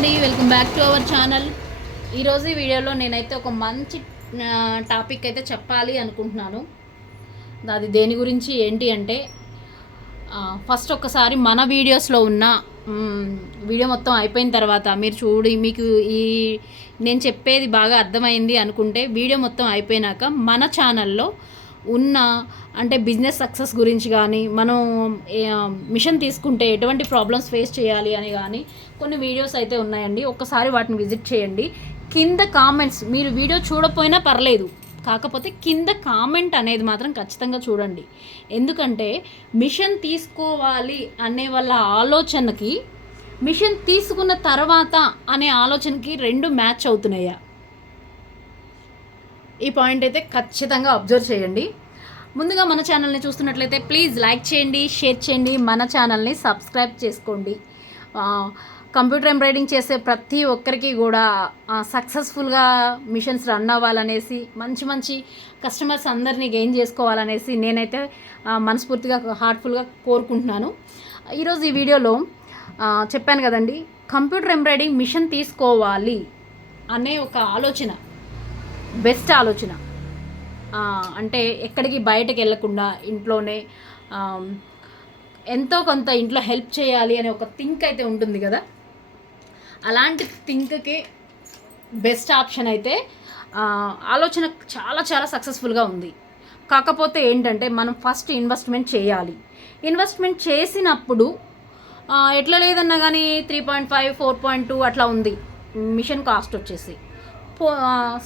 అండి, welcome back to our channel. ఈరోజు ఈ వీడియోలో నేనైతే ఒక మంచి టాపిక్ అయితే చెప్పాలి అనుకుంటున్నాను. అది దేని గురించి ఏంటి అంటే, ఫస్ట్ ఒక్కసారి మన వీడియోస్లో ఉన్న వీడియో మొత్తం అయిపోయిన తర్వాత మీరు మీకు ఈ నేను చెప్పేది బాగా అర్థమైంది అనుకుంటే వీడియో మొత్తం అయిపోయినాక మన ఛానల్లో ఉన్న అంటే బిజినెస్ సక్సెస్ గురించి కానీ మనం మిషన్ తీసుకుంటే ఎటువంటి ప్రాబ్లమ్స్ ఫేస్ చేయాలి అని కానీ కొన్ని వీడియోస్ అయితే ఉన్నాయండి. ఒక్కసారి వాటిని విజిట్ చేయండి. కింద కామెంట్స్ మీరు వీడియో చూడకపోయినా పర్లేదు, కాకపోతే కింద కామెంట్ అనేది మాత్రం ఖచ్చితంగా చూడండి. ఎందుకంటే మిషన్ తీసుకోవాలి అనే వాళ్ళ ఆలోచనకి మిషన్ తీసుకున్న తర్వాత అనే ఆలోచనకి రెండు మ్యాచ్ అవుతున్నాయా? ఈ పాయింట్ అయితే ఖచ్చితంగా అబ్జర్వ్ చేయండి. ముందుగా మన ఛానల్ని చూస్తున్నట్లయితే ప్లీజ్ లైక్ చేయండి, షేర్ చేయండి, మన ఛానల్ని సబ్స్క్రైబ్ చేసుకోండి. కంప్యూటర్ ఎంబ్రాయిడింగ్ చేసే ప్రతి ఒక్కరికి కూడా సక్సెస్ఫుల్గా మిషన్స్ రన్ అవ్వాలనేసి మంచి మంచి కస్టమర్స్ అందరినీ గెయిన్ చేసుకోవాలనేసి నేనైతే మనస్ఫూర్తిగా హార్ట్ఫుల్గా కోరుకుంటున్నాను. ఈరోజు ఈ వీడియోలో చెప్పాను కదండి, కంప్యూటర్ ఎంబ్రాయిడింగ్ మిషన్ తీసుకోవాలి అనే ఒక ఆలోచన బెస్ట్ ఆలోచన. అంటే ఎక్కడికి బయటకు వెళ్ళకుండా ఇంట్లోనే ఎంతో కొంత ఇంట్లో హెల్ప్ చేయాలి అనే ఒక థింక్ అయితే ఉంటుంది కదా, అలాంటి థింక్కి బెస్ట్ ఆప్షన్ అయితే ఆలోచన చాలా చాలా సక్సెస్ఫుల్గా ఉంది. కాకపోతే ఏంటంటే మనం ఫస్ట్ ఇన్వెస్ట్మెంట్ చేయాలి. ఇన్వెస్ట్మెంట్ చేసినప్పుడు ఎట్లా లేదన్నా కానీ 3.5 4.2 అట్లా ఉంది మిషన్ కాస్ట్ వచ్చేసి.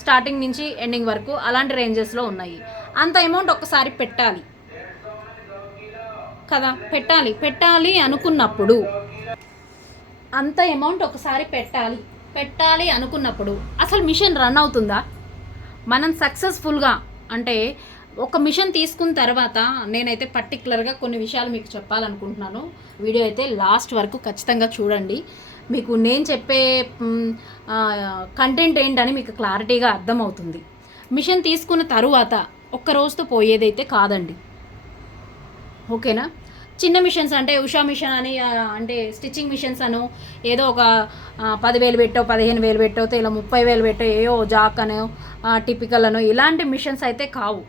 స్టార్టింగ్ నుంచి ఎండింగ్ వరకు అలాంటి రేంజెస్లో ఉన్నాయి. అంత అమౌంట్ ఒక్కసారి పెట్టాలి కదా, పెట్టాలి అనుకున్నప్పుడు అంత అమౌంట్ ఒకసారి పెట్టాలి అనుకున్నప్పుడు అసలు మిషన్ రన్ అవుతుందా? మనం సక్సెస్ఫుల్గా అంటే ఒక మిషన్ తీసుకున్న తర్వాత నేనైతే పర్టికులర్గా కొన్ని విషయాలు మీకు చెప్పాలనుకుంటున్నాను. వీడియో అయితే లాస్ట్ వరకు ఖచ్చితంగా చూడండి. మీకు నేను చెప్పే కంటెంట్ ఏంటని మీకు క్లారిటీగా అర్థమవుతుంది. మిషన్ తీసుకున్న తరువాత ఒక్క రోజుతో పోయేదైతే కాదండి, ఓకేనా? చిన్న మిషన్స్ అంటే ఉషా మిషన్ అని అంటే స్టిచ్చింగ్ మిషన్స్ అను ఏదో ఒక 10,000 పెట్టో 15,000 పెట్టో ఇలా 30,000 పెట్టో ఏవో జాక్ అనో టిపికల్ అనో ఇలాంటి మిషన్స్ అయితే కావు.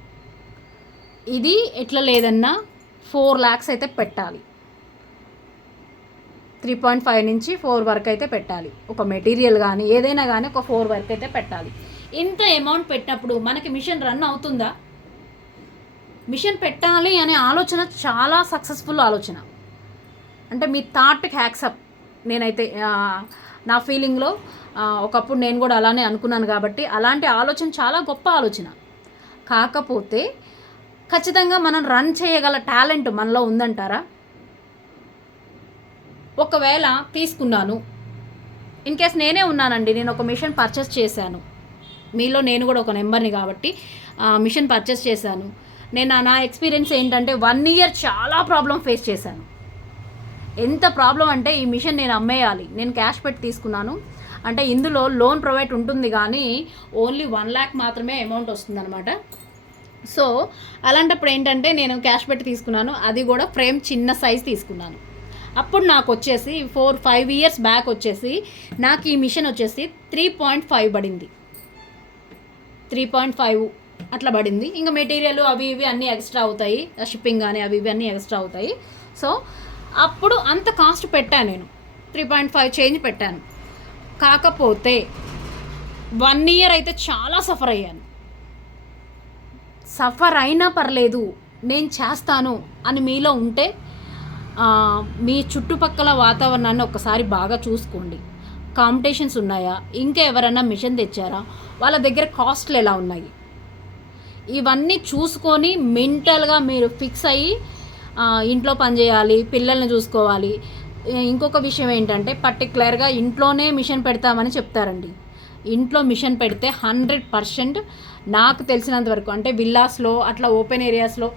ఇది ఎట్లా లేదన్నా 4 lakhs అయితే పెట్టాలి. 3.5 నుంచి 4 వరకు అయితే పెట్టాలి. ఒక మెటీరియల్ కానీ ఏదైనా కానీ ఒక 4 వరకు అయితే పెట్టాలి. ఇంత అమౌంట్ పెట్టినప్పుడు మనకి మిషన్ రన్ అవుతుందా? మిషన్ పెట్టాలి అనే ఆలోచన చాలా సక్సెస్ఫుల్ ఆలోచన. అంటే మీ థాట్కి యాక్సెప్ట్. నేనైతే నా ఫీలింగ్లో ఒకప్పుడు నేను కూడా అలానే అనుకున్నాను కాబట్టి అలాంటి ఆలోచన చాలా గొప్ప ఆలోచన. కాకపోతే ఖచ్చితంగా మనం రన్ చేయగల టాలెంట్ మనలో ఉందంటారా? ఒకవేళ తీసుకున్నాను, ఇన్ కేస్ నేనే ఉన్నానండి, నేను ఒక మిషన్ పర్చేస్ చేశాను, మీలో నేను కూడా ఒక నెంబర్ని కాబట్టి మిషన్ పర్చేస్ చేశాను. నేను నా ఎక్స్పీరియన్స్ ఏంటంటే 1 year చాలా ప్రాబ్లం ఫేస్ చేశాను. ఎంత ప్రాబ్లం అంటే ఈ మిషన్ నేను అమ్మేయాలి, నేను క్యాష్ పెట్టి తీసుకున్నాను. అంటే ఇందులో లోన్ ప్రొవైడ్ ఉంటుంది కానీ ఓన్లీ 1 lakh మాత్రమే అమౌంట్ వస్తుందన్నమాట. సో అలాంటప్పుడు ఏంటంటే నేను క్యాష్ పెట్టి తీసుకున్నాను, అది కూడా ఫ్రేమ్ చిన్న సైజ్ తీసుకున్నాను. అప్పుడు నాకు వచ్చేసి 4-5 years బ్యాక్ వచ్చేసి నాకు ఈ మిషన్ వచ్చేసి 3.5 పడింది. 3.5 అట్లా పడింది. ఇంకా మెటీరియల్ అవి ఇవి అన్నీ ఎక్స్ట్రా అవుతాయి, షిప్పింగ్ కానీ అవి ఇవి అన్నీ ఎక్స్ట్రా అవుతాయి. సో అప్పుడు అంత కాస్ట్ పెట్టాను, నేను 3.5 చేంజ్ పెట్టాను. కాకపోతే 1 year అయితే చాలా సఫర్ అయ్యాను. సఫర్ అయినా పర్లేదు, నేను చేస్తాను అని మీలో ఉంటే మీ చుట్టుపక్కల వాతావరణాన్ని ఒకసారి బాగా చూసుకోండి. కాంపిటీషన్స్ ఉన్నాయా, ఇంకా ఎవరైనా మిషన్ తెచ్చారా, వాళ్ళ దగ్గర కాస్ట్లు ఎలా ఉన్నాయి, ఇవన్నీ చూసుకొని మెంటల్గా మీరు ఫిక్స్ అయ్యి ఇంట్లో పనిచేయాలి, పిల్లల్ని చూసుకోవాలి. ఇంకొక విషయం ఏంటంటే పర్టికులర్గా ఇంట్లోనే మిషన్ పెడతామని చెప్తారండి. ఇంట్లో మిషన్ పెడితే 100% నాకు తెలిసినంత వరకు అంటే విల్లాస్లో అట్లా ఓపెన్ ఏరియాస్లో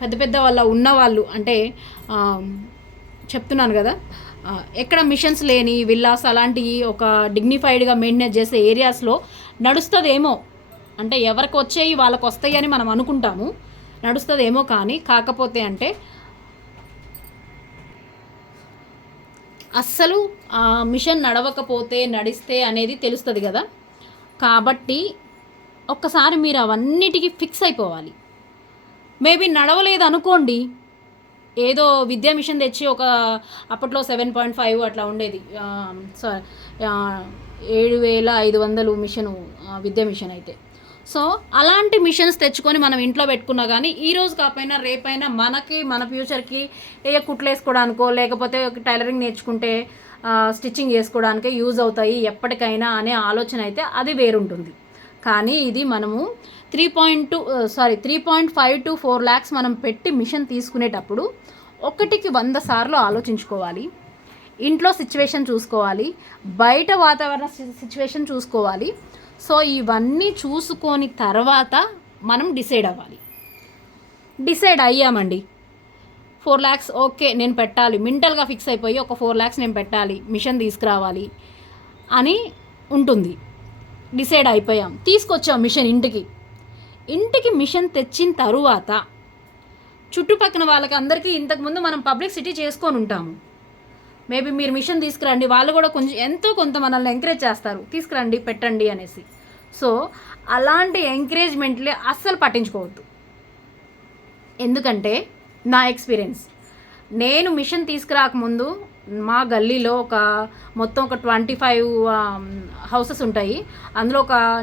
పెద్ద పెద్ద ఉన్నవాళ్ళు అంటే చెప్తున్నాను కదా, ఎక్కడ మిషన్స్ లేని విల్లాస్ అలాంటివి ఒక డిగ్నిఫైడ్గా మెయింటైన్ చేసే ఏరియాస్లో నడుస్తుందేమో. అంటే ఎవరికి వచ్చేవి వాళ్ళకి వస్తాయి అని మనం అనుకుంటాము, నడుస్తుందేమో. కానీ కాకపోతే అంటే అస్సలు మిషన్ నడవకపోతే నడిస్తే అనేది తెలుస్తుంది కదా. కాబట్టి ఒక్కసారి మీరు అవన్నిటికీ ఫిక్స్ అయిపోవాలి. మేబీ నడవలేదు అనుకోండి, ఏదో విద్యా మిషన్ తెచ్చి ఒక అప్పట్లో 7.5 అట్లా ఉండేది, 7,500 మిషను, విద్యా మిషన్ అయితే. సో అలాంటి మిషన్స్ తెచ్చుకొని మనం ఇంట్లో పెట్టుకున్నా కానీ ఈరోజు కాకపోయినా రేపైనా మనకి మన ఫ్యూచర్కి కుట్లు వేసుకోవడానికో లేకపోతే టైలరింగ్ నేర్చుకుంటే స్టిచ్చింగ్ చేసుకోవడానికే యూజ్ అవుతాయి ఎప్పటికైనా అనే ఆలోచన అయితే అది వేరుంటుంది. కానీ ఇది మనము 3.5 to 4 lakhs మనం పెట్టి మిషన్ తీసుకునేటప్పుడు 100 సార్లు ఆలోచించుకోవాలి. ఇంట్లో సిచ్యువేషన్ చూసుకోవాలి, బయట వాతావరణ సిచ్యువేషన్ చూసుకోవాలి. సో ఇవన్నీ చూసుకొని తర్వాత మనం డిసైడ్ అవ్వాలి. డిసైడ్ అయ్యామండి, 4 lakhs ఓకే నేను పెట్టాలి, మెంటల్గా ఫిక్స్ అయిపోయి ఒక 4 lakhs నేను పెట్టాలి, మిషన్ తీసుకురావాలి అని ఉంటుంది. డిసైడ్ అయిపోయాం, తీసుకొచ్చాం మిషన్ ఇంటికి మిషన్ తెచ్చిన తరువాత చుట్టుపక్కల వాళ్ళకి అందరికీ ఇంతకుముందు మనం పబ్లిసిటీ చేసుకొని ఉంటాము. మేబీ మీరు మిషన్ తీసుకురండి, వాళ్ళు కూడా కొంచెం ఎంతో కొంత మనల్ని ఎంకరేజ్ చేస్తారు, తీసుకురండి పెట్టండి అనేసి. సో అలాంటి ఎంకరేజ్మెంట్లే అస్సలు పట్టించుకోవద్దు. ఎందుకంటే నా ఎక్స్పీరియన్స్, నేను మిషన్ తీసుకురాకముందు మా గల్లీలో మొత్తం ఒక 25 హౌసెస్ ఉంటాయి. అందులో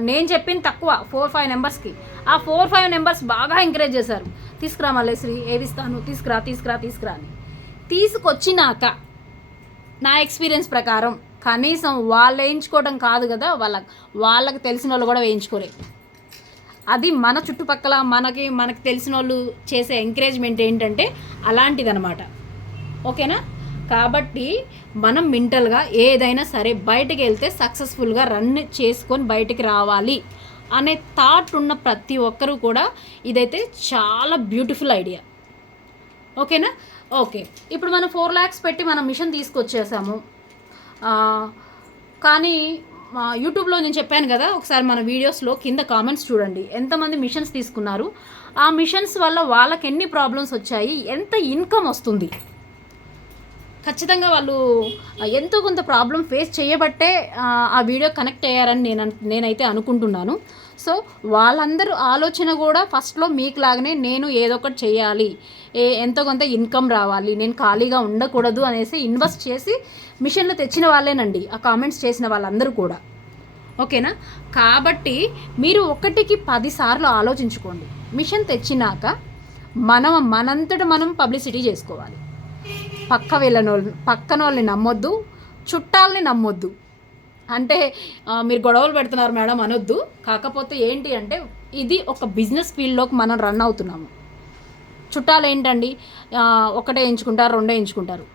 నేను చెప్పిన తక్కువ 4-5 నెంబర్స్కి ఆ 4-5 నెంబర్స్ బాగా ఎంకరేజ్ చేశారు, తీసుకురా మల్లేశ్వరి ఏవిస్తాను, తీసుకురా అని. తీసుకొచ్చినాక నా ఎక్స్పీరియన్స్ ప్రకారం కనీసం వాళ్ళు వేయించుకోవడం కాదు కదా, వాళ్ళకి తెలిసిన వాళ్ళు కూడా వేయించుకోలేదు. అది మన చుట్టుపక్కల మనకి తెలిసిన వాళ్ళు చేసే ఎంకరేజ్మెంట్ ఏంటంటే అలాంటిదనమాట. ఓకేనా? కాబట్టి మనం మెంటల్గా ఏదైనా సరే బయటికి వెళ్తే సక్సెస్ఫుల్గా రన్ చేసుకొని బయటికి రావాలి అనే థాట్ ఉన్న ప్రతి ఒక్కరూ కూడా ఇదైతే చాలా బ్యూటిఫుల్ ఐడియా. ఓకేనా? ఓకే, ఇప్పుడు మనం 4 lakhs పెట్టి మనం మిషన్ తీసుకొచ్చేసాము. కానీ యూట్యూబ్లో నేను చెప్పాను కదా, ఒకసారి మన వీడియోస్లో కింద కామెంట్స్ చూడండి, ఎంతమంది మిషన్స్ తీసుకున్నారు, ఆ మిషన్స్ వల్ల వాళ్ళకి ఎన్ని ప్రాబ్లమ్స్ వచ్చాయి, ఎంత ఇన్కమ్ వస్తుంది. ఖచ్చితంగా వాళ్ళు ఎంతో కొంత ప్రాబ్లం ఫేస్ చేయబట్టే ఆ వీడియో కనెక్ట్ అయ్యారని నేనైతే అనుకుంటున్నాను. సో వాళ్ళందరూ ఆలోచన కూడా ఫస్ట్లో మీకు లాగానే నేను ఏదో ఒకటి చేయాలి, ఎంతో కొంత ఇన్కమ్ రావాలి, నేను ఖాళీగా ఉండకూడదు అనేసి ఇన్వెస్ట్ చేసి మిషన్లు తెచ్చిన వాళ్ళేనండి ఆ కామెంట్స్ చేసిన వాళ్ళందరూ కూడా. ఓకేనా? కాబట్టి మీరు 1కి 10 సార్లు ఆలోచించుకోండి. మిషన్ తెచ్చినాక మనంతట మనం పబ్లిసిటీ చేసుకోవాలి. పక్కన వాళ్ళని నమ్మొద్దు, చుట్టాలని నమ్మొద్దు. అంటే మీరు గొడవలు పెడుతున్నారు మేడం అనొద్దు. కాకపోతే ఏంటి అంటే ఇది ఒక బిజినెస్ ఫీల్డ్లోకి మనం రన్ అవుతున్నాము. చుట్టాలు ఏంటండి, ఒకటే ఎంచుకుంటారు, 2 ఎంచుకుంటారు.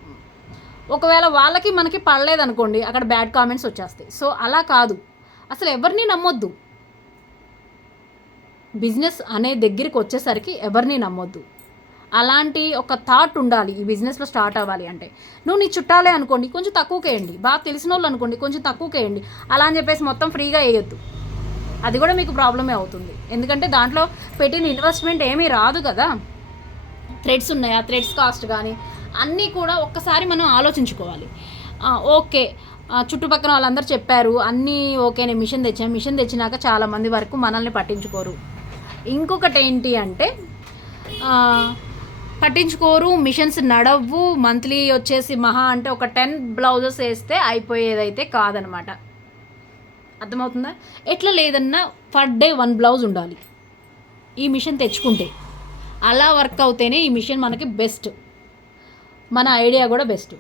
ఒకవేళ వాళ్ళకి మనకి పడలేదనుకోండి, అక్కడ బ్యాడ్ కామెంట్స్ వచ్చేస్తాయి. సో అలా కాదు, అసలు ఎవరిని నమ్మొద్దు. బిజినెస్ అనే దగ్గరికి వచ్చేసరికి ఎవరిని నమ్మొద్దు. అలాంటి ఒక థాట్ ఉండాలి ఈ బిజినెస్లో స్టార్ట్ అవ్వాలి అంటే. నువ్వు నీ చుట్టాలే అనుకోండి, కొంచెం తక్కువకేయండి, బాగా తెలిసిన వాళ్ళు అనుకోండి, కొంచెం తక్కువకేయండి. అలా అని చెప్పేసి మొత్తం ఫ్రీగా వేయొద్దు, అది కూడా మీకు ప్రాబ్లమే అవుతుంది. ఎందుకంటే దాంట్లో పెట్టిన ఇన్వెస్ట్మెంట్ ఏమీ రాదు కదా. థ్రెడ్స్ ఉన్నాయి, ఆ థ్రెడ్స్ కాస్ట్ కానీ అన్నీ కూడా ఒక్కసారి మనం ఆలోచించుకోవాలి. ఓకే, చుట్టుపక్కల వాళ్ళందరూ చెప్పారు అన్నీ ఓకే, నేను మిషన్ తెచ్చినాక చాలామంది వరకు మనల్ని పట్టించుకోరు. ఇంకొకటి ఏంటి అంటే పట్టించుకోరు, మిషన్స్ నడవు, మంత్లీ వచ్చేసి మహా అంటే ఒక 10 బ్లౌజెస్ వేస్తే అయిపోయేదైతే కాదనమాట. అర్థమవుతుందా? ఎట్లా లేదన్నా పర్ డే 1 బ్లౌజ్ ఉండాలి ఈ మిషన్ తెచ్చుకుంటే. అలా వర్క్ అవుతేనే ఈ మిషన్ మనకి బెస్ట్, మన ఐడియా కూడా బెస్ట్.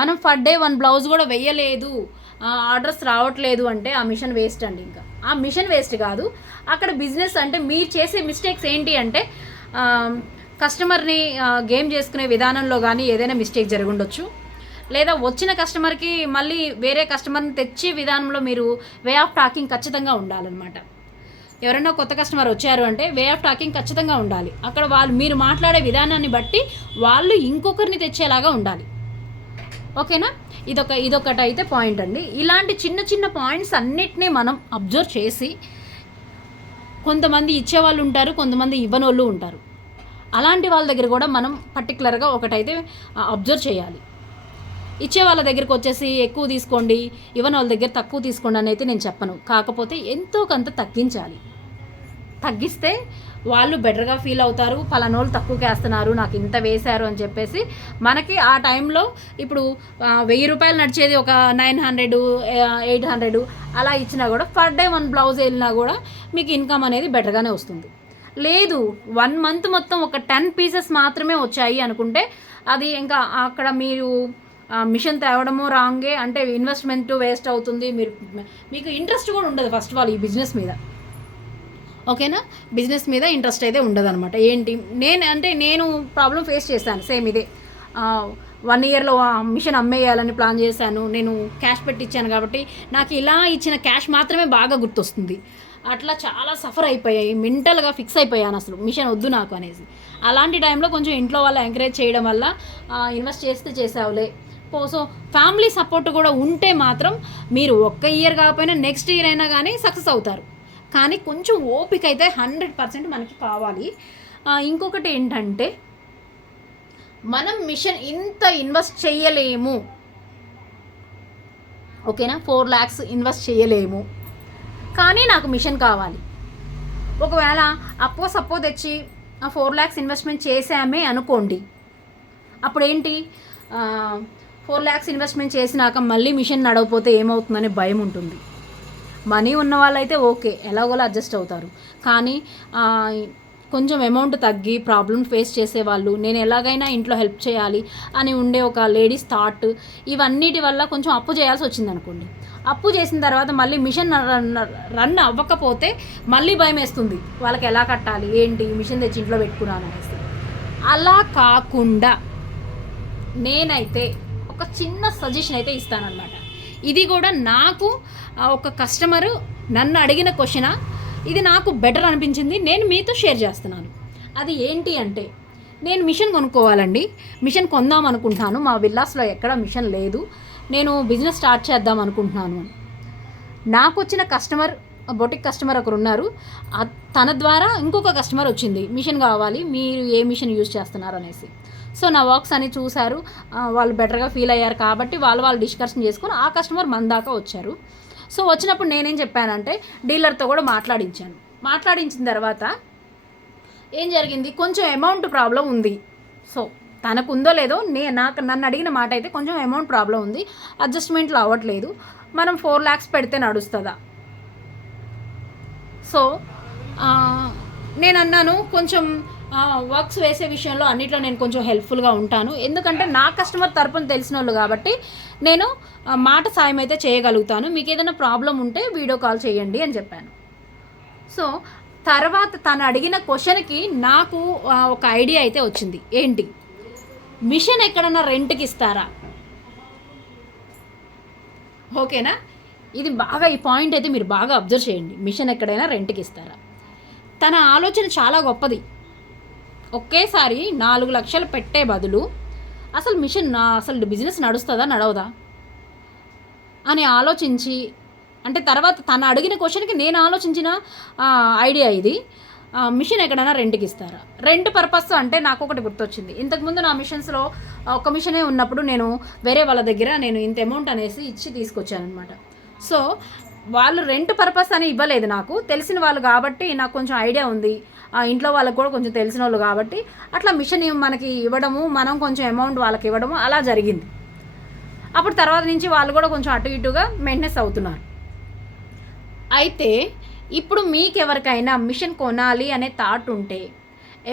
మనం పర్ డే 1 బ్లౌజ్ కూడా వేయలేదు, ఆర్డర్స్ రావట్లేదు అంటే ఆ మిషన్ వేస్ట్ అండి. ఇంకా ఆ మిషన్ వేస్ట్ కాదు, అక్కడ బిజినెస్ అంటే మీరు చేసే మిస్టేక్స్ ఏంటి అంటే కస్టమర్ని గేమ్ చేసుకునే విధానంలో కానీ ఏదైనా మిస్టేక్ జరిగి ఉండొచ్చు, లేదా వచ్చిన కస్టమర్కి మళ్ళీ వేరే కస్టమర్ని తెచ్చే విధానంలో మీరు వే ఆఫ్ టాకింగ్ ఖచ్చితంగా ఉండాలన్నమాట. ఎవరైనా కొత్త కస్టమర్ వచ్చారు అంటే వే ఆఫ్ టాకింగ్ ఖచ్చితంగా ఉండాలి. అక్కడ మీరు మాట్లాడే విధానాన్ని బట్టి వాళ్ళు ఇంకొకరిని తెచ్చేలాగా ఉండాలి. ఓకేనా? ఇదొకటి అయితే పాయింట్ అండి. ఇలాంటి చిన్న చిన్న పాయింట్స్ అన్నిటినీ మనం అబ్జర్వ్ చేసి, కొంతమంది ఇచ్చేవాళ్ళు ఉంటారు, కొంతమంది ఇవ్వని వాళ్ళు ఉంటారు. అలాంటి వాళ్ళ దగ్గర కూడా మనం పర్టికులర్గా ఒకటైతే అబ్జర్వ్ చేయాలి. ఇచ్చే వాళ్ళ దగ్గరికి వచ్చేసి ఎక్కువ తీసుకోండి, ఇవ్వని వాళ్ళ దగ్గర తక్కువ తీసుకోండి అని అయితే నేను చెప్పను. కాకపోతే ఎంతో కొంత తగ్గించాలి. తగ్గిస్తే వాళ్ళు బెటర్గా ఫీల్ అవుతారు. పలానోళ్ళు తక్కువకి వేస్తున్నారు, నాకు ఇంత వేశారు అని చెప్పేసి మనకి ఆ టైంలో ఇప్పుడు 1000 రూపాయలు నడిచేది ఒక 900, 800 అలా ఇచ్చినా కూడా పర్ డే 1 బ్లౌజ్ వెళ్ళినా కూడా మీకు ఇన్కమ్ అనేది బెటర్గానే వస్తుంది. లేదు 1 మంత్ మొత్తం ఒక 10 పీసెస్ మాత్రమే వచ్చాయి అనుకుంటే అది ఇంకా అక్కడ మీరు మిషన్ తేవడము రాంగే, అంటే ఇన్వెస్ట్మెంట్ వేస్ట్ అవుతుంది. మీకు ఇంట్రెస్ట్ కూడా ఉండదు ఫస్ట్ ఆఫ్ ఆల్ ఈ బిజినెస్ మీద. ఓకేనా, బిజినెస్ మీద ఇంట్రెస్ట్ అయితే ఉండదు అనమాట. ఏంటి నేను ప్రాబ్లం ఫేస్ చేశాను సేమ్ ఇదే. 1 ఇయర్లో మిషన్ అమ్మేయాలని ప్లాన్ చేశాను. నేను క్యాష్ పెట్టించాను కాబట్టి నాకు ఇలా ఇచ్చిన క్యాష్ మాత్రమే బాగా గుర్తొస్తుంది. అట్లా చాలా సఫర్ అయిపోయాయి, మెంటల్గా ఫిక్స్ అయిపోయాను అసలు మిషన్ వద్దు నాకు అనేసి. అలాంటి టైంలో కొంచెం ఇంట్లో వాళ్ళు ఎంకరేజ్ చేయడం వల్ల ఇన్వెస్ట్ చేసావులే సో ఫ్యామిలీ సపోర్ట్ కూడా ఉంటే మాత్రం మీరు 1 ఇయర్ కాకపోయినా నెక్స్ట్ ఇయర్ అయినా కానీ సక్సెస్ అవుతారు. కానీ కొంచెం ఓపిక అయితే 100% మనకి కావాలి. ఇంకొకటి ఏంటంటే మనం మిషన్ ఇంత ఇన్వెస్ట్ చేయలేము. ఓకేనా, 4 lakhs ఇన్వెస్ట్ చేయలేము, కానీ నాకు మిషన్ కావాలి. ఒకవేళ సప్పో తెచ్చి 4 lakhs ఇన్వెస్ట్మెంట్ చేసామే అనుకోండి, అప్పుడేంటి 4 lakhs ఇన్వెస్ట్మెంట్ చేసినాక మళ్ళీ మిషన్ నడవకపోతే ఏమవుతుందనే భయం ఉంటుంది. మనీ ఉన్న వాళ్ళైతే ఓకే, ఎలాగోలా అడ్జస్ట్ అవుతారు. కానీ కొంచెం అమౌంట్ తగ్గి ప్రాబ్లమ్ ఫేస్ చేసేవాళ్ళు, నేను ఎలాగైనా ఇంట్లో హెల్ప్ చేయాలి అని ఉండే ఒక లేడీస్ థాట్, ఇవన్నిటి వల్ల కొంచెం అప్పు చేయాల్సి వచ్చింది అనుకోండి. అప్పు చేసిన తర్వాత మళ్ళీ మిషన్ రన్ అవ్వకపోతే మళ్ళీ భయం వేస్తుంది, వాళ్ళకి ఎలా కట్టాలి ఏంటి, మిషన్ తెచ్చి ఇంట్లో పెట్టుకున్నాను అనేసి. అలా కాకుండా నేనైతే ఒక చిన్న సజెషన్ అయితే ఇస్తానన్నమాట. ఇది కూడా నాకు ఒక కస్టమరు నన్ను అడిగిన క్వశ్చన్, ఇది నాకు బెటర్ అనిపించింది, నేను మీతో షేర్ చేస్తున్నాను. అది ఏంటి అంటే, నేను మిషన్ కొనుక్కోవాలండి, మిషన్ కొందాం అనుకుంటున్నాను, మా విల్లాస్లో ఎక్కడ మిషన్ లేదు, నేను బిజినెస్ స్టార్ట్ చేద్దాం అనుకుంటున్నాను. నాకు వచ్చిన కస్టమర్, బొటిక్ కస్టమర్ ఒకరు ఉన్నారు, తన ద్వారా ఇంకొక కస్టమర్ వచ్చింది, మిషన్ కావాలి, మీరు ఏ మిషన్ యూజ్ చేస్తున్నారు అనేసి. సో నా వర్క్స్ అని చూశారు, వాళ్ళు బెటర్గా ఫీల్ అయ్యారు కాబట్టి వాళ్ళు డిస్కషన్ చేసుకొని ఆ కస్టమర్ మన దాకా వచ్చారు. సో వచ్చినప్పుడు నేనేం చెప్పానంటే డీలర్తో కూడా మాట్లాడించిన తర్వాత ఏం జరిగింది, కొంచెం అమౌంట్ ప్రాబ్లం ఉంది. సో తనకు ఉందో లేదో నన్ను అడిగిన మాట అయితే కొంచెం అమౌంట్ ప్రాబ్లం ఉంది, అడ్జస్ట్మెంట్లు అవ్వట్లేదు, మనం 4 lakhs పెడితే నడుస్తుందా. సో నేను అన్నాను, కొంచెం వర్క్స్ వేసే విషయంలో అన్నిట్లో నేను కొంచెం హెల్ప్ఫుల్గా ఉంటాను, ఎందుకంటే నా కస్టమర్ తరపున తెలిసిన వాళ్ళు కాబట్టి నేను మాట సాయం అయితే చేయగలుగుతాను, మీకు ఏదైనా ప్రాబ్లం ఉంటే వీడియో కాల్ చేయండి అని చెప్పాను. సో తర్వాత తను అడిగిన క్వశ్చన్కి నాకు ఒక ఐడియా అయితే వచ్చింది. ఏంటి, మిషన్ ఎక్కడన్నా రెంట్కి ఇస్తారా? ఓకేనా, ఇది బాగా ఈ పాయింట్ అయితే మీరు బాగా అబ్జర్వ్ చేయండి. మిషన్ ఎక్కడైనా రెంట్కి ఇస్తారా? తన ఆలోచన చాలా గొప్పది. ఒకేసారి 4 లక్షలు పెట్టే బదులు అసలు బిజినెస్ నడుస్తుందా నడవదా అని ఆలోచించి, అంటే తర్వాత తను అడిగిన క్వశ్చన్కి నేను ఆలోచించిన ఐడియా ఇది. మిషన్ ఎక్కడైనా రెంట్కి ఇస్తారా? రెంట్ పర్పస్ అంటే నాకు ఒకటి గుర్తొచ్చింది. ఇంతకుముందు నా మిషన్స్లో ఒక మిషనే ఉన్నప్పుడు నేను వేరే వాళ్ళ దగ్గర నేను ఇంత అమౌంట్ అనేసి ఇచ్చి తీసుకొచ్చాను అనమాట. సో వాళ్ళు రెంట్ పర్పస్ అని ఇవ్వలేదు, నాకు తెలిసిన వాళ్ళు కాబట్టి నాకు కొంచెం ఐడియా ఉంది, ఇంట్లో వాళ్ళకి కూడా కొంచెం తెలిసిన వాళ్ళు కాబట్టి అట్లా మిషన్ మనకి ఇవ్వడము, మనం కొంచెం అమౌంట్ వాళ్ళకి ఇవ్వడము అలా జరిగింది. అప్పుడు తర్వాత నుంచి వాళ్ళు కూడా కొంచెం అటు ఇటుగా మెయింటెనెన్స్ అవుతున్నారు. అయితే ఇప్పుడు మీకు ఎవరికైనా మిషన్ కొనాలి అనే థాట్ ఉంటే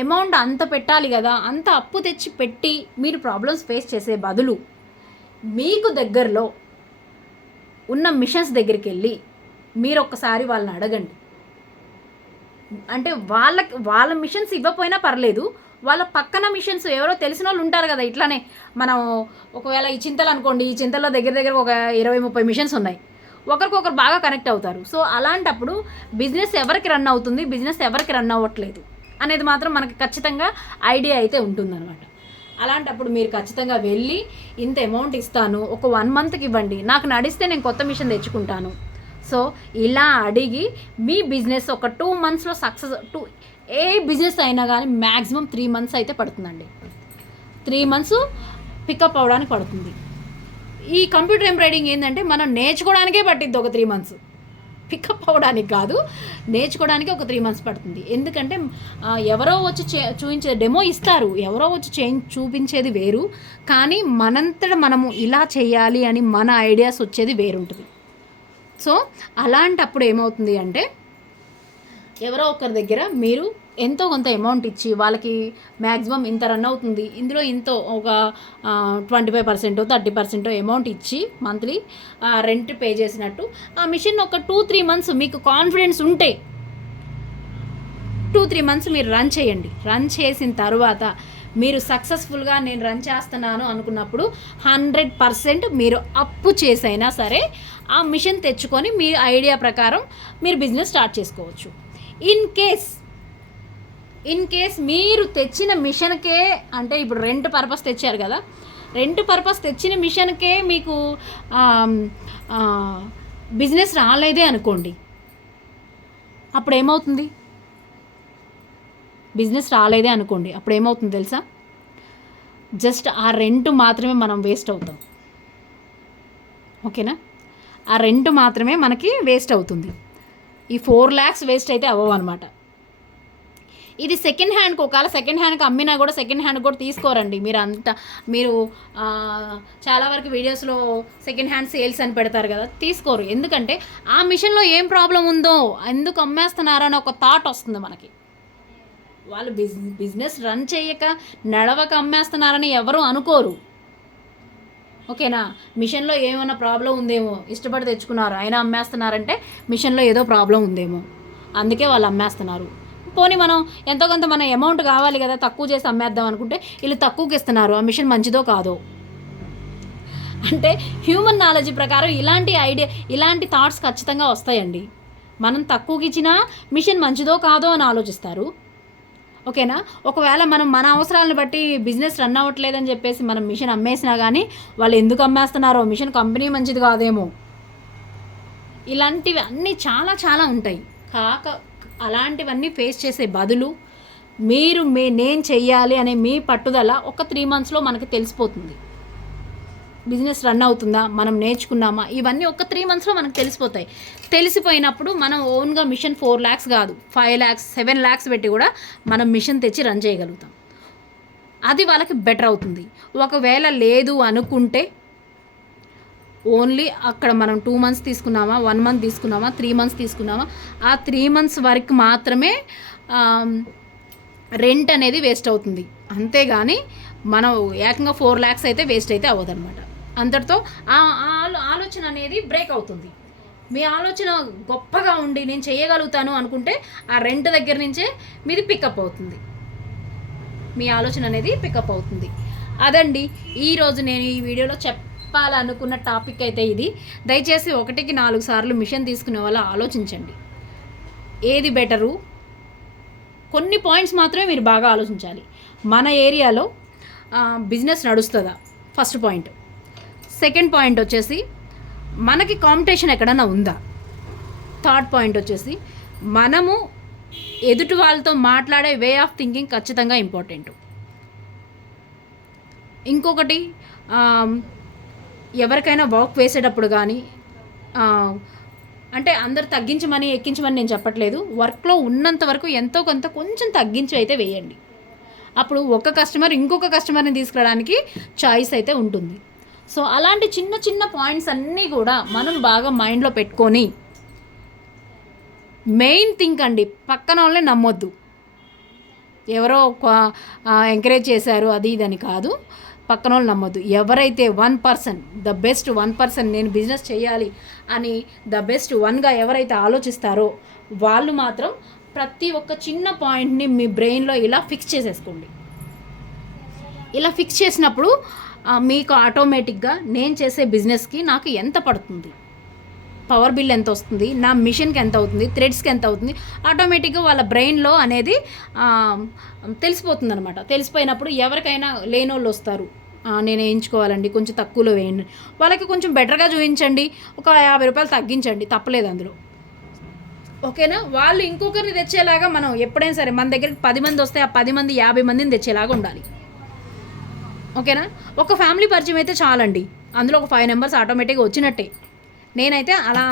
అమౌంట్ అంత పెట్టాలి కదా, అంత అప్పు తెచ్చి పెట్టి మీరు ప్రాబ్లమ్స్ ఫేస్ చేసే బదులు మీకు దగ్గరలో ఉన్న మిషన్స్ దగ్గరికి వెళ్ళి మీరు ఒక్కసారి వాళ్ళని అడగండి. అంటే వాళ్ళ మిషన్స్ ఇవ్వకపోయినా పర్లేదు, వాళ్ళ పక్కన మిషన్స్ ఎవరో తెలిసిన వాళ్ళు ఉంటారు కదా. ఇట్లానే మనం ఒకవేళ ఈ చింతలు అనుకోండి, ఈ చింతల్లో దగ్గర ఒక 20-30 మిషన్స్ ఉన్నాయి, ఒకరికొకరు బాగా కనెక్ట్ అవుతారు. సో అలాంటప్పుడు బిజినెస్ ఎవరికి రన్ అవుతుంది, బిజినెస్ ఎవరికి రన్ అవ్వట్లేదు అనేది మాత్రం మనకి ఖచ్చితంగా ఐడియా అయితే ఉంటుందన్నమాట. అలాంటప్పుడు మీరు ఖచ్చితంగా వెళ్ళి ఇంత అమౌంట్ ఇస్తాను, ఒక 1 monthకి ఇవ్వండి, నాకు నడిస్తే నేను కొత్త మిషన్ తెచ్చుకుంటాను. సో ఇలా అడిగి మీ బిజినెస్ ఒక 2 monthsలో సక్సెస్. ఏ బిజినెస్ అయినా కానీ మ్యాక్సిమం 3 months అయితే పడుతుందండి. 3 months పికప్ అవ్వడానికి పడుతుంది. ఈ కంప్యూటర్ ఎంబ్రాయిడింగ్ ఏంటంటే మనం నేర్చుకోవడానికే పట్టిద్ది ఒక 3 months, పికప్ అవ్వడానికి కాదు, నేర్చుకోవడానికి ఒక 3 months పడుతుంది. ఎందుకంటే ఎవరో వచ్చి చూపించే డెమో ఇస్తారు, ఎవరో వచ్చి చూపించేది వేరు, కానీ మనంతట మనము ఇలా చేయాలి అని మన ఐడియాస్ వచ్చేది వేరుంటుంది. సో అలాంటప్పుడు ఏమవుతుంది అంటే ఎవరో ఒకరి దగ్గర మీరు ఎంతో కొంత అమౌంట్ ఇచ్చి వాళ్ళకి మ్యాక్సిమం ఇంత రన్ అవుతుంది, ఇందులో ఇంత ఒక 25% 30% అమౌంట్ ఇచ్చి మంత్లీ రెంట్ పే చేసినట్టు ఆ మిషన్ ఒక 2-3 months మీకు కాన్ఫిడెన్స్ ఉంటే 2-3 months మీరు రన్ చేయండి. రన్ చేసిన తర్వాత మీరు సక్సెస్ఫుల్గా నేను రన్ చేస్తున్నాను అనుకున్నప్పుడు 100% మీరు అప్పు చేసైనా సరే ఆ మిషన్ తెచ్చుకొని మీ ఐడియా ప్రకారం మీరు బిజినెస్ స్టార్ట్ చేసుకోవచ్చు. ఇన్ కేస్ మీరు తెచ్చిన మిషన్కే, అంటే ఇప్పుడు రెంట్ పర్పస్ తెచ్చారు కదా, రెంట్ పర్పస్ తెచ్చిన మిషన్కే మీకు బిజినెస్ రాలేదే అనుకోండి, అప్పుడు ఏమవుతుంది? బిజినెస్ రాలేదే అనుకోండి, అప్పుడు ఏమవుతుంది తెలుసా? జస్ట్ ఆ రెంట్ మాత్రమే మనం వేస్ట్ అవుతాం. ఓకేనా? ఆ రెంట్ మాత్రమే మనకి వేస్ట్ అవుతుంది. ఈ 4 lakhs వేస్ట్ అయితే అవ్వవు అనమాట. ఇది సెకండ్ హ్యాండ్కి, ఒకవేళ సెకండ్ హ్యాండ్కి అమ్మినా కూడా సెకండ్ హ్యాండ్ కూడా తీసుకోరండి. మీరు చాలా వరకు వీడియోస్లో సెకండ్ హ్యాండ్ సేల్స్ అని పెడతారు కదా, తీసుకోరు. ఎందుకంటే ఆ మిషన్లో ఏం ప్రాబ్లం ఉందో, ఎందుకు అమ్మేస్తున్నారని ఒక థాట్ వస్తుంది మనకి. వాళ్ళు బిజినెస్ రన్ చేయక నడవక అమ్మేస్తున్నారని ఎవరు అనుకోరు. ఓకేనా? మిషన్లో ఏమైనా ప్రాబ్లం ఉందేమో, ఇష్టపడి తెచ్చుకున్నారు అయినా అమ్మేస్తున్నారంటే మిషన్లో ఏదో ప్రాబ్లం ఉందేమో, అందుకే వాళ్ళు అమ్మేస్తున్నారు. పోనీ మనం ఎంతో కొంత మన అమౌంట్ కావాలి కదా, తక్కువ చేసి అమ్మేద్దాం అనుకుంటే వీళ్ళు తక్కువకి ఇస్తున్నారు, ఆ మిషన్ మంచిదో కాదో. అంటే హ్యూమన్ నాలెడ్జ్ ప్రకారం ఇలాంటి థాట్స్ ఖచ్చితంగా వస్తాయండి. మనం తక్కువకి ఇచ్చినా మిషన్ మంచిదో కాదో అని ఆలోచిస్తారు. ఓకేనా? ఒకవేళ మనం మన అవసరాలను బట్టి బిజినెస్ రన్ అవ్వట్లేదని చెప్పేసి మనం మిషన్ అమ్మేసినా కానీ వాళ్ళు ఎందుకు అమ్మేస్తున్నారో, మిషన్ కంపెనీ మంచిది కాదేమో, ఇలాంటివి అన్నీ చాలా చాలా ఉంటాయి. అలాంటివన్నీ ఫేస్ చేసే బదులు నేను చెయ్యాలి అనే మీ పట్టుదల ఒక 3 monthsలో మనకు తెలిసిపోతుంది. బిజినెస్ రన్ అవుతుందా, మనం నేర్చుకున్నామా, ఇవన్నీ ఒక 3 monthsలో మనకు తెలిసిపోతాయి. తెలిసిపోయినప్పుడు మనం ఓన్గా మిషన్ 4 lakhs కాదు 5 lakhs 7 lakhs పెట్టి కూడా మనం మిషన్ తెచ్చి రన్ చేయగలుగుతాం. అది వాళ్ళకి బెటర్ అవుతుంది. ఒకవేళ లేదు అనుకుంటే ఓన్లీ అక్కడ మనం 2 months తీసుకున్నామా, 1 month తీసుకున్నామా, 3 months తీసుకున్నామా, ఆ 3 months వరకు మాత్రమే రెంట్ అనేది వేస్ట్ అవుతుంది. అంతేగాని మనం ఏకంగా 4 lakhs అయితే వేస్ట్ అయితే అవ్వదన్నమాట. అంతటితో ఆలోచన అనేది బ్రేక్ అవుతుంది. మీ ఆలోచన గొప్పగా ఉండి నేను చేయగలుగుతాను అనుకుంటే ఆ రెంట్ దగ్గర నుంచే మీది పికప్ అవుతుంది, మీ ఆలోచన అనేది పికప్ అవుతుంది. అదండి ఈరోజు నేను ఈ వీడియోలో చెప్పాలనుకున్న టాపిక్ అయితే ఇది. దయచేసి 1కి 4 సార్లు మిషన్ తీసుకునే వాళ్ళు ఆలోచించండి, ఏది బెటరు. కొన్ని పాయింట్స్ మాత్రమే మీరు బాగా ఆలోచించాలి. మన ఏరియాలో బిజినెస్ నడుస్తుందా, ఫస్ట్ పాయింట్. సెకండ్ పాయింట్ వచ్చేసి మనకి కాంపిటీషన్ ఎక్కడన్నా ఉందా. థర్డ్ పాయింట్ వచ్చేసి మనము ఎదుటి వాళ్ళతో మాట్లాడే వే ఆఫ్ థింకింగ్ ఖచ్చితంగా ఇంపార్టెంట్. ఇంకొకటి ఎవరికైనా వర్క్ వేసేటప్పుడు కానీ, అంటే అందరు తగ్గించమని ఎక్కించమని నేను చెప్పట్లేదు, వర్క్లో ఉన్నంత వరకు ఎంతో కొంత కొంచెం తగ్గించి అయితే వేయండి. అప్పుడు ఒక కస్టమర్ ఇంకొక కస్టమర్ని తీసుకురావడానికి చాయిస్ అయితే ఉంటుంది. సో అలాంటి చిన్న చిన్న పాయింట్స్ అన్నీ కూడా మనం బాగా మైండ్లో పెట్టుకొని, మెయిన్ థింక్ అండి, పక్కన వాళ్ళని నమ్మొద్దు. ఎవరో ఎంకరేజ్ చేశారు అది ఇదని కాదు, పక్కన వాళ్ళు నమ్మొద్దు. ఎవరైతే 1%, ద బెస్ట్ 1% నేను బిజినెస్ చేయాలి అని ద బెస్ట్ 1గా ఎవరైతే ఆలోచిస్తారో వాళ్ళు మాత్రం ప్రతి ఒక్క చిన్న పాయింట్ని మీ బ్రెయిన్లో ఇలా ఫిక్స్ చేసేసుకోండి. ఇలా ఫిక్స్ చేసినప్పుడు మీకు ఆటోమేటిక్గా నేను చేసే బిజినెస్కి నాకు ఎంత పడుతుంది, పవర్ బిల్ ఎంత వస్తుంది, నా మిషన్కి ఎంత అవుతుంది, థ్రెడ్స్కి ఎంత అవుతుంది, ఆటోమేటిక్గా వాళ్ళ బ్రెయిన్లో అనేది తెలిసిపోతుంది అనమాట. తెలిసిపోయినప్పుడు ఎవరికైనా లేని వాళ్ళు వస్తారు, నేను వేయించుకోవాలండి కొంచెం తక్కువలో వేయండి, వాళ్ళకి కొంచెం బెటర్గా చూపించండి, ఒక 50 రూపాయలు తగ్గించండి, తప్పలేదు అందులో. ఓకేనా? వాళ్ళు ఇంకొకరిని తెచ్చేలాగా మనం ఎప్పుడైనా సరే మన దగ్గరికి 10 మంది వస్తే ఆ 10 మంది 50 మందిని తెచ్చేలాగా ఉండాలి. ఓకేనా? ఒక ఫ్యామిలీ పరిచయం అయితే చాలండి, అందులో ఒక 5 నెంబర్స్ ఆటోమేటిక్గా వచ్చినట్టే. నేనైతే అలా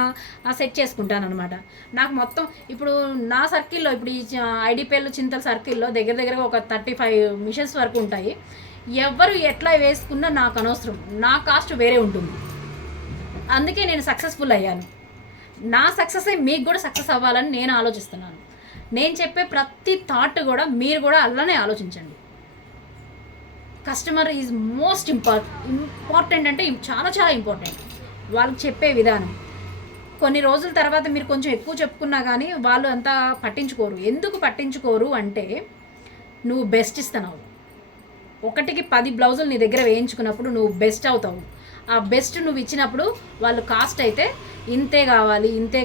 సెట్ చేసుకుంటాను అనమాట. నాకు మొత్తం ఇప్పుడు నా సర్కిల్లో ఇప్పుడు ఈ ఐడిపిఎల్ చింతల సర్కిల్లో దగ్గరగా ఒక 35 మిషన్స్ వరకు ఉంటాయి. ఎవరు ఎట్లా వేసుకున్నా నాకు అనవసరం, నా కాస్ట్ వేరే ఉంటుంది. అందుకే నేను సక్సెస్ఫుల్ అయ్యాను. నా సక్సెస్ మీకు కూడా సక్సెస్ అవ్వాలని నేను ఆలోచిస్తున్నాను. నేను చెప్పే ప్రతి థాట్ కూడా మీరు కూడా అలానే ఆలోచించండి. కస్టమర్ ఈజ్ మోస్ట్ ఇంపార్టెంట్ అంటే చాలా చాలా ఇంపార్టెంట్. వాళ్ళకి చెప్పే విధానం కొన్ని రోజుల తర్వాత మీరు కొంచెం ఎక్కువ చెప్పుకున్నా కానీ వాళ్ళు అంతా పట్టించుకోరు. ఎందుకు పట్టించుకోరు అంటే నువ్వు బెస్ట్ ఇస్తున్నావు. 1కి 10 బ్లౌజులు నీ దగ్గర వేయించుకున్నప్పుడు నువ్వు బెస్ట్ అవుతావు. ఆ బెస్ట్ నువ్వు ఇచ్చినప్పుడు వాళ్ళు కాస్ట్ అయితే ఇంతే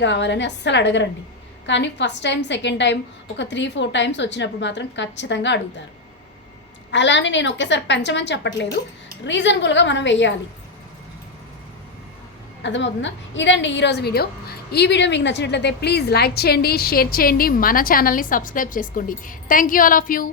కావాలని అస్సలు అడగరండి. కానీ ఫస్ట్ టైం, సెకండ్ టైం, ఒక 3-4 టైమ్స్ వచ్చినప్పుడు మాత్రం ఖచ్చితంగా అడుగుతారు. అలానే నేను ఒకేసారి పెంచమని చెప్పట్లేదు, రీజనబుల్గా మనం వెయ్యాలి. అర్థమవుతుందా? ఇదండి ఈరోజు వీడియో. ఈ వీడియో మీకు నచ్చినట్లయితే ప్లీజ్ లైక్ చేయండి, షేర్ చేయండి, మన ఛానల్ని సబ్స్క్రైబ్ చేసుకోండి. Thank you all of you.